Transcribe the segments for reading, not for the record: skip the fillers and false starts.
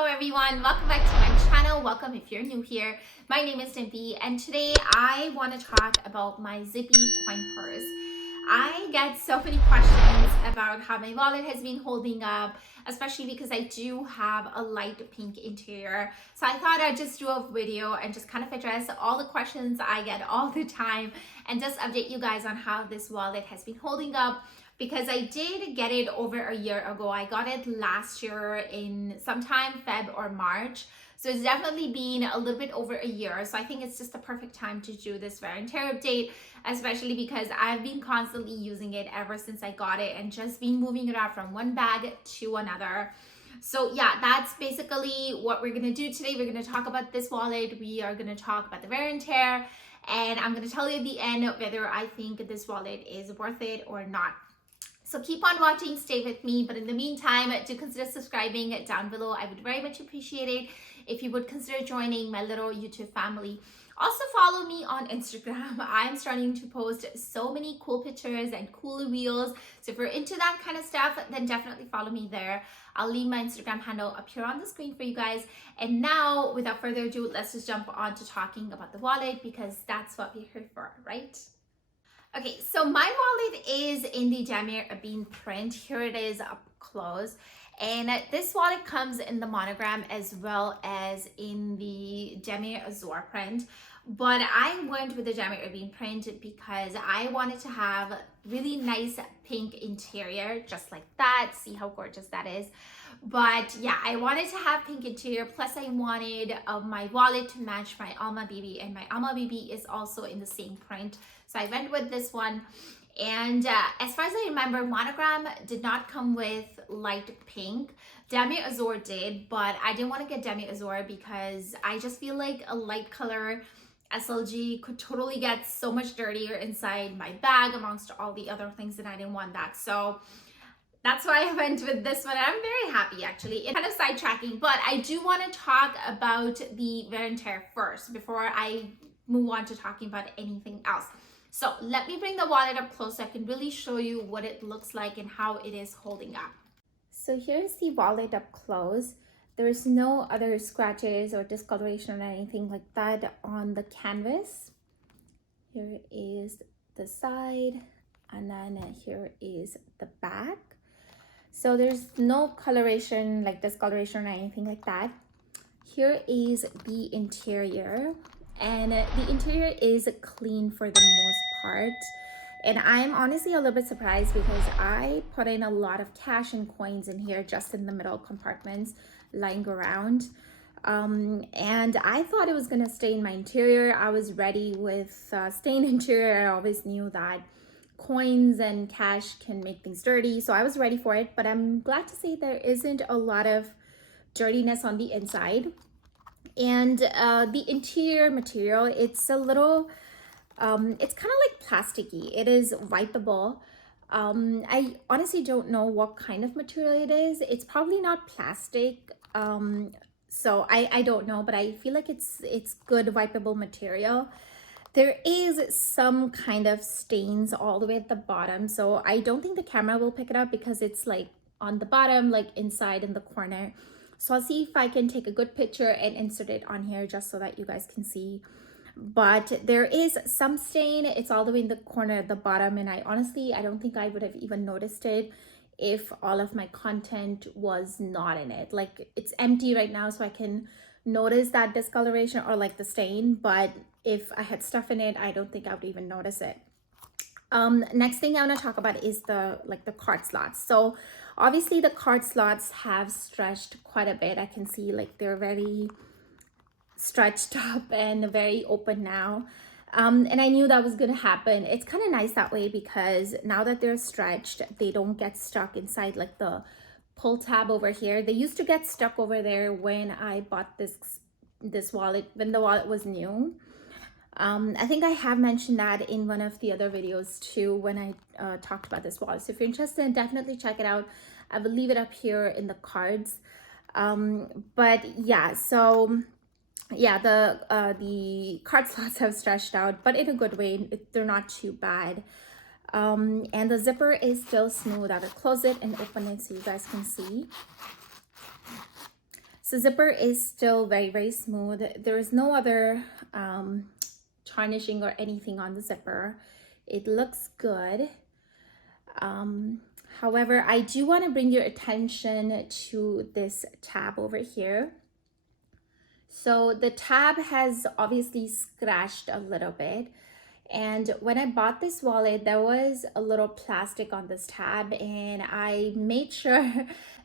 Hello everyone, welcome back to my channel. Welcome if you're new here. My name is Zippy and today I want to talk about my Zippy Coin Purse. I get so many questions about how my wallet has been holding up, especially because I do have a light pink interior. So I thought I'd just do a video and just kind of address all the questions I get all the time and just update you guys on how this wallet has been holding up. Because I did get it over a year ago. I got it last year in sometime Feb or March. So it's definitely been a little bit over a year. So I think it's just the perfect time to do this wear and tear update, especially because I've been constantly using it ever since I got it and just been moving it around from one bag to another. So yeah, that's basically what we're gonna do today. We're gonna talk about this wallet. We are gonna talk about the wear and tear. And I'm gonna tell you at the end whether I think this wallet is worth it or not. So keep on watching, stay with me. But in the meantime, do consider subscribing down below. I would very much appreciate it if you would consider joining my little YouTube family. Also follow me on Instagram. I'm starting to post so many cool pictures and cool reels. So if you're into that kind of stuff, then definitely follow me there. I'll leave my Instagram handle up here on the screen for you guys. And now, without further ado, let's just jump on to talking about the wallet because that's what we're here for, right? Okay, so my wallet is in the Damier Ebene print. Here it is up close. And this wallet comes in the monogram as well as in the Damier Azur print. But I went with the Damier Ebene print because I wanted to have really nice pink interior, just like that. See how gorgeous that is. But yeah, I wanted to have pink interior, plus I wanted my wallet to match my Alma BB, and my Alma BB is also in the same print. So I went with this one. And as far as I remember, monogram did not come with light pink. Damier Azur did, but I didn't want to get Damier Azur because I just feel like a light color SLG could totally get so much dirtier inside my bag amongst all the other things, and I didn't want that. So that's why I went with this one. I'm very happy actually. It's kind of sidetracking, but I do want to talk about the wear and tear first before I move on to talking about anything else. So let me bring the wallet up close so I can really show you what it looks like and how it is holding up. So here's the wallet up close. There's no other scratches or discoloration or anything like that on the canvas. Here is the side, and then here is the back. So there's no coloration, like discoloration or anything like that. Here is the interior, and the interior is clean for the most part. And I'm honestly a little bit surprised because I put in a lot of cash and coins in here, just in the middle compartments lying around. And I thought it was gonna stay in my interior. I was ready with stained interior. I always knew that coins and cash can make things dirty, so I was ready for it. But I'm glad to say there isn't a lot of dirtiness on the inside. And the interior material, it's a little it's kind of like plasticky. It is wipeable. I honestly don't know what kind of material it is. It's probably not plastic, so I don't know, but I feel like it's good wipeable material. There is some kind of stains all the way at the bottom, so I don't think the camera will pick it up because it's like on the bottom, like inside in the corner. So I'll see if I can take a good picture and insert it on here just so that you guys can see. But there is some stain. It's all the way in the corner at the bottom, and I don't think I would have even noticed it if all of my content was not in it. Like, it's empty right now, so I can notice that discoloration or like the stain, but if I had stuff in it, I don't think I would even notice it. Next thing I want to talk about is the card slots. So obviously the card slots have stretched quite a bit. I can see like they're very stretched up and very open now. And I knew that was going to happen. It's kind of nice that way because now that they're stretched, they don't get stuck inside like the pull tab over here. They used to get stuck over there when I bought this wallet, when the wallet was new. I think I have mentioned that in one of the other videos too when I talked about this wallet. So if you're interested, definitely check it out. I will leave it up here in the cards. But yeah, so yeah, the card slots have stretched out, but in a good way. They're not too bad. And the zipper is still smooth. I will close it and open it so you guys can see. So zipper is still very, very smooth. There is no other tarnishing or anything on the zipper. It looks good. However, I do want to bring your attention to this tab over here. So the tab has obviously scratched a little bit. And when I bought this wallet, there was a little plastic on this tab, and I made sure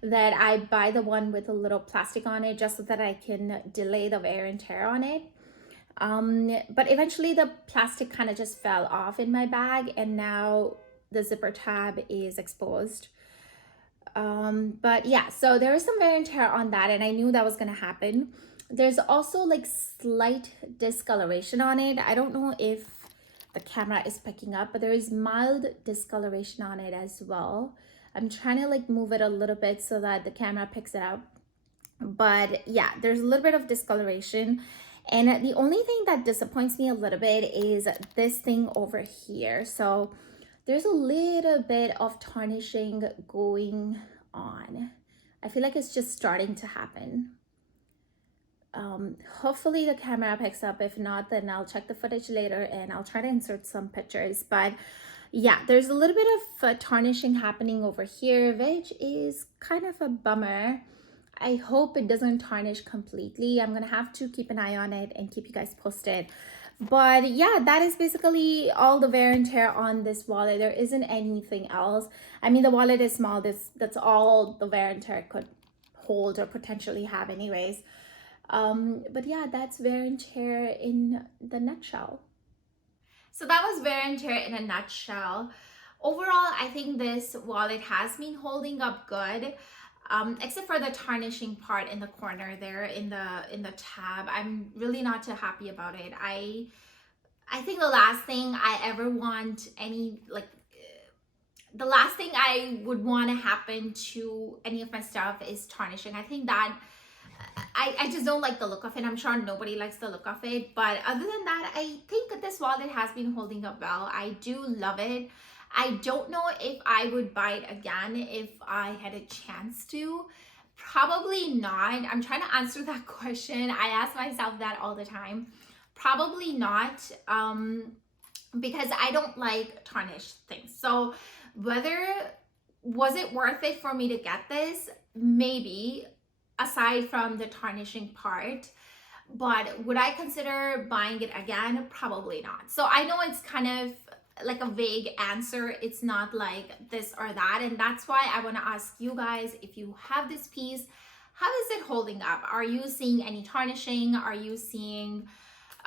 that I buy the one with a little plastic on it just so that I can delay the wear and tear on it. But eventually the plastic kind of just fell off in my bag, and now the zipper tab is exposed. But yeah, so there is some wear and tear on that, and I knew that was gonna happen. There's also like slight discoloration on it. I don't know if the camera is picking up, but there is mild discoloration on it as well. I'm trying to like move it a little bit so that the camera picks it up. But yeah, there's a little bit of discoloration. And the only thing that disappoints me a little bit is this thing over here. So there's a little bit of tarnishing going on. I feel like it's just starting to happen. Hopefully the camera picks up. If not, then I'll check the footage later and I'll try to insert some pictures. But yeah, there's a little bit of tarnishing happening over here, which is kind of a bummer. I hope it doesn't tarnish completely. I'm gonna have to keep an eye on it and keep you guys posted. But yeah, that is basically all the wear and tear on this wallet. There isn't anything else. I mean, the wallet is small. That's all the wear and tear could hold or potentially have anyways. But yeah, that's wear and tear in the nutshell. So that was wear and tear in a nutshell. Overall, I think this wallet has been holding up good, except for the tarnishing part in the corner there in the tab. I'm really not too happy about it. I think the last thing I ever want the last thing I would want to happen to any of my stuff is tarnishing. I think that I just don't like the look of it. I'm sure nobody likes the look of it. But other than that, I think that this wallet has been holding up well. I do love it. I don't know if I would buy it again if I had a chance to. Probably not. I'm trying to answer that question. I ask myself that all the time. Probably not, because I don't like tarnished things. So was it worth it for me to get this? Maybe, aside from the tarnishing part. But would I consider buying it again? Probably not. So I know it's kind of like a vague answer. It's not like this or that, and that's why I want to ask you guys, if you have this piece, how is it holding up? Are you seeing any tarnishing? Are you seeing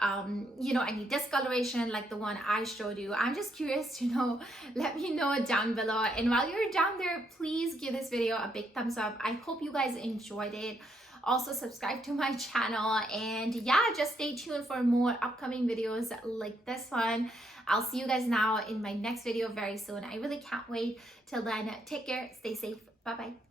any discoloration like the one I showed you? I'm just curious to know. Let me know down below, and while you're down there, please give this video a big thumbs up. I hope you guys enjoyed it. Also subscribe to my channel, and yeah, just stay tuned for more upcoming videos like this one. I'll see you guys now in my next video very soon. I really can't wait. Till then, take care, stay safe, bye bye.